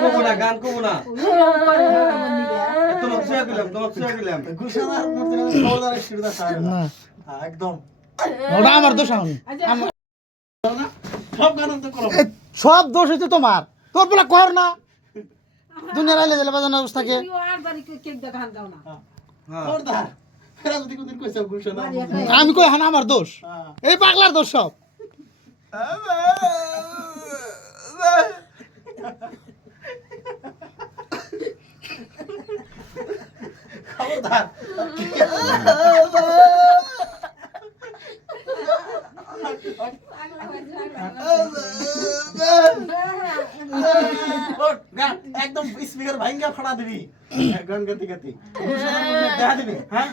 কবো না গান কবো না তোমাকে ছুঁয়া দিলাম ঘোষণার মধ্যে খবরদার স্টুডিওতে ছাড়ে না একদম ওটা আমার দোষ এখন সব গান তো করো সব দোষ হইতো তোমার তোর বলা কর না দুনিয়ার আইলে দিলে বাজানো অবস্থাকে খবরদার এরা যদি কোনদিন কইছে ঘোষণা আমি কই হানা আমার দোষ এই পাগলার দোষ সব খবরদার গান একদম স্পিকার ভাঙ্গা ফাড়া দিবি গান গাতি গাতি ঘোষণার মধ্যে দেখা দিবি হ্যাঁ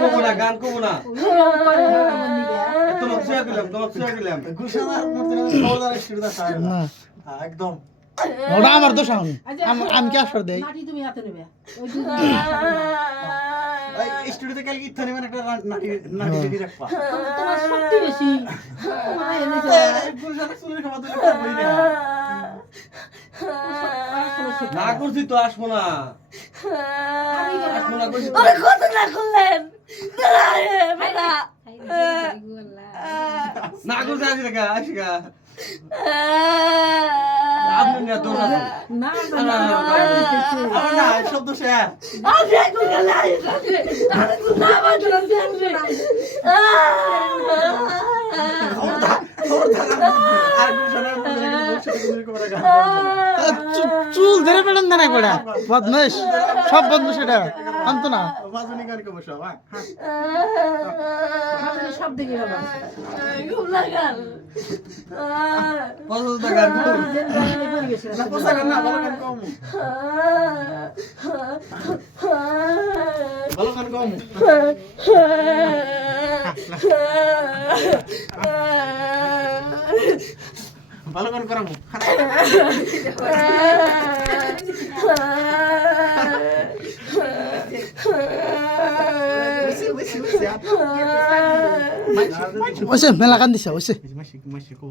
কবো না গান কবো না তোমাকে ছুঁয়া দিলাম ঘোষণার মধ্যে খবরদার স্টুডিওতে ছাড়ে না একদম ওটা আমার দোষ এখন আমি কি আসর দেই এই স্টুডিওতে কালকে ইচ্ছা নেবেন একটা নাটি নাটি রেডি রাখবা ঘোষণা শুনে খাওয়া দিলে বই না না করছি তো আসবো না করছি তো। ওরে কত না করলেন না করছি আসি গা আপনি না দোষ আছে আমার না সব দোষ আর আমি একটু গেলে তাহলে তো না বাজলো খবরদার আর ঘোষণার মধ্যে ঘোষণা করে গান চুল ধরে পেলেন না কড়া বদমাশ সব বদমাশ এটা আনতো না মাজুনি গান কব সব সব দিকে বাবা খুব লাগাল পছন্দ গান করুন না পোষা গান না ভালো গান কম ভালো গান কম ভালো গান করামু ওইসে মেলা কান দিছে ওইসে মাসি মাসি কব